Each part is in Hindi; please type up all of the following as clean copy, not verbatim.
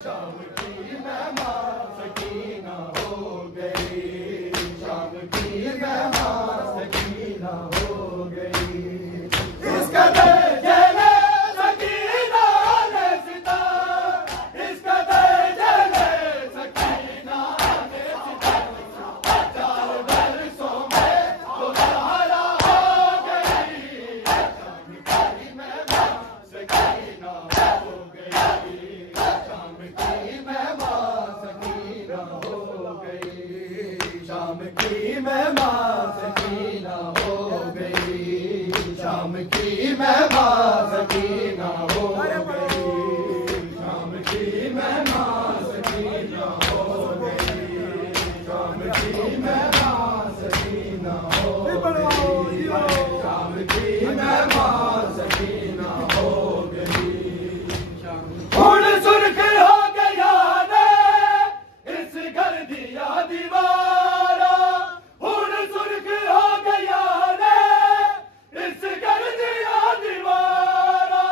शाम की मेहमान सकीना हो गई, शाम की मेहमान सकीना हो गई। इसका दर्जने सकीना ने सिता, इसका दर्जने सकीना ने सिता, 4 बरसों में तो सहारा हो गई। शाम की मेहमान सकीना हो गई, शाम की मेहमान सकीना हो गई, शाम की मेहमान सकीना हो गई, शाम की मेहमान सकीना हो गई, शाम की मेहमान सकीना हो गई, शाम की मेहमान सकीना हो गई, शाम की मेहमान सकीना हो गई। हुण सुर्ख हो गया ने इस घर दिया दीवारा, हुण सुर्ख हो गया ने इस घर दिया दीवारा।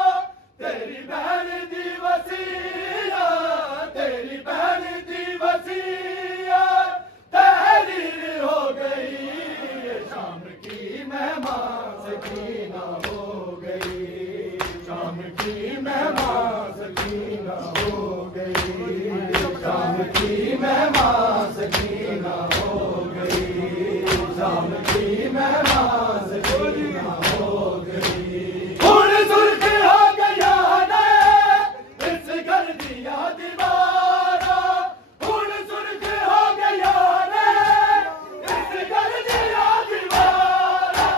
तेरी बहन दी वसीया, तेरी बहन दी वसीया तहरीर हो गई। शाम की मेहमान सकीना हो गई, शाम की मेहमान सकीना हो गई, शाम की मेहमान सकीना हो गई, शाम की मेहमान सकीना हो गई। हुण सुर्ख हो गया ने इस घर दिया दीवारा, हुण सुर्ख हो गया ने इस घर दिया दीवारा।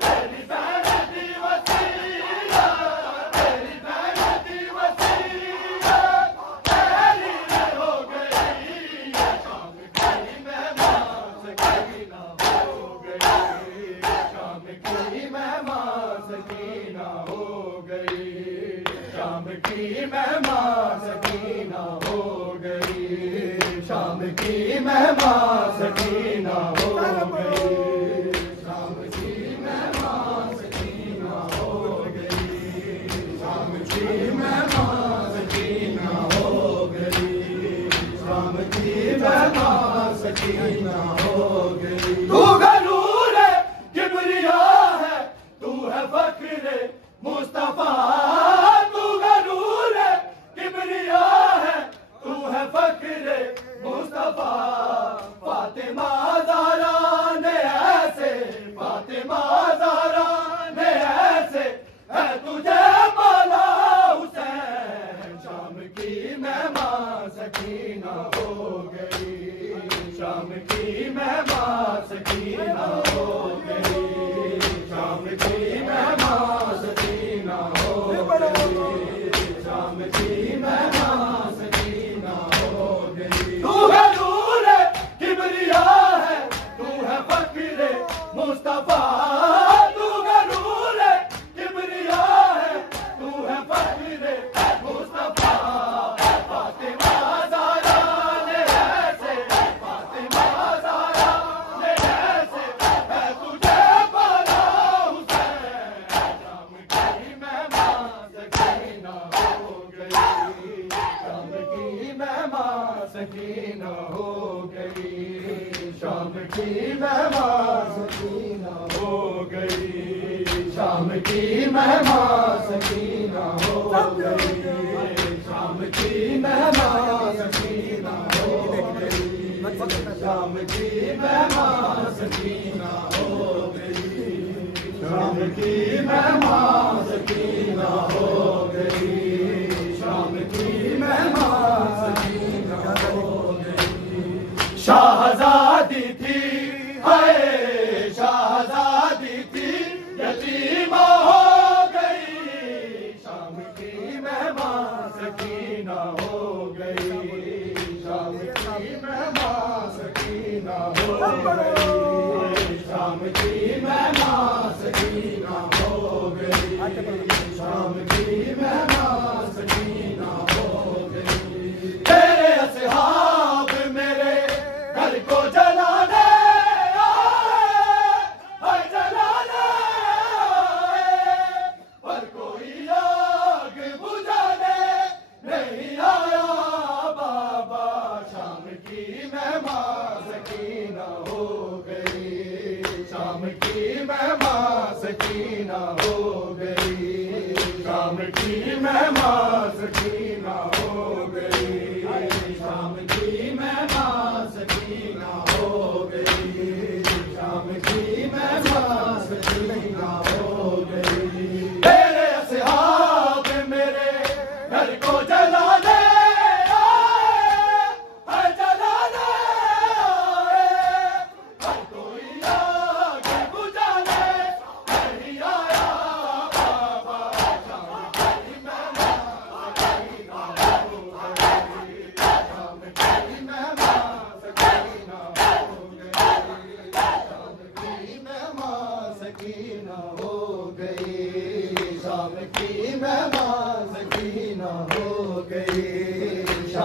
तेरी बहन दी वसीया, तेरी बहन दी वसीया तहरीर हो गई। शाम की मेहमान सकीना हो गई, शाम की मेहमान सकीना हो गई, शाम की मेहमान सकीना हो गई, शाम की मेहमान सकीना हो गई, शाम की मेहमान सकीना हो गई, शाम की मेहमान सकीना हो गई, शाम की मेहमान सकीना हो गई। तू गरूर है किबरिया है, तू है फख्र मुस्तफा, तू गरूर है किबरिया है, तू है फख्र मुस्तफा। फातिमा ज़हरा ने ऐसे, फातिमा ज़हरा ने ऐसे है तुझे पाला हुसैन। शाम की मेहमान सकीना हो गई, शाम की मेहमान सकीना हो गई, शाम की मेहमान सकीना हो गई, शाम की मेहमान सकीना हो गई। तू है नूर है किबरिया है, तू है फकीर मुस्तफा, तू है नूर है किबरिया है, तू है फकीर मुस्तफा। फातिमा ज़हरा ने ऐसे, फातिमा ज़हरा ने ऐसे है तुझे पाला हुसैन। शाम की मेहमान सकीना हो गई, शाम की मेहमान सकीना हो गई, शाम की मेहमान सकीना हो गई, शाम की मेहमान सकीना हो गई, शाम की मेहमान सकीना हो गई, शाम की मेहमान सकीना हो गई, शाम की मेहमान सकीना हो गई, शाम की मेहमान सकीना हो गई। शाहज़ादी थी हाय, शाहज़ादी थी यतीमा हो गई। शाम की मेहमान सकीना हो गई, शाम की मेहमान सकीना हो गई, शाम की मेहमान सकीना हो गई, शाम की मेहमान सकीना हो गई। तेरे असहाब मेरे घर को जलाने आए, जलाने आए, पर कोई आग बुझाने नहीं आया।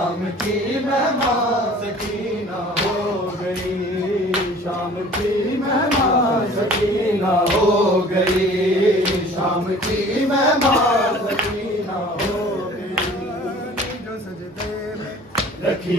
शाम की मेहमान सकीना हो गई, शाम की मेहमान सकीना हो गई, शाम की मेहमान सकीना हो गई। जो सजदे में रखी